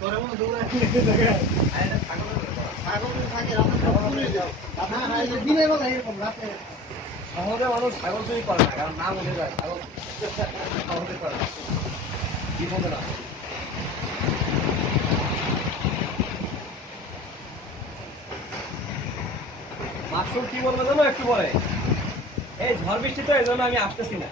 শহরে মানুষ ছাগল চুরি করে না, কারণ নাম উঠে যায় ছাগল শহরে করে না, জীবনে না। মাশরুম কি বলবো জানো একটু পরে, এই ঝড় বৃষ্টি তো এই জন্য আমি আসতেছি না।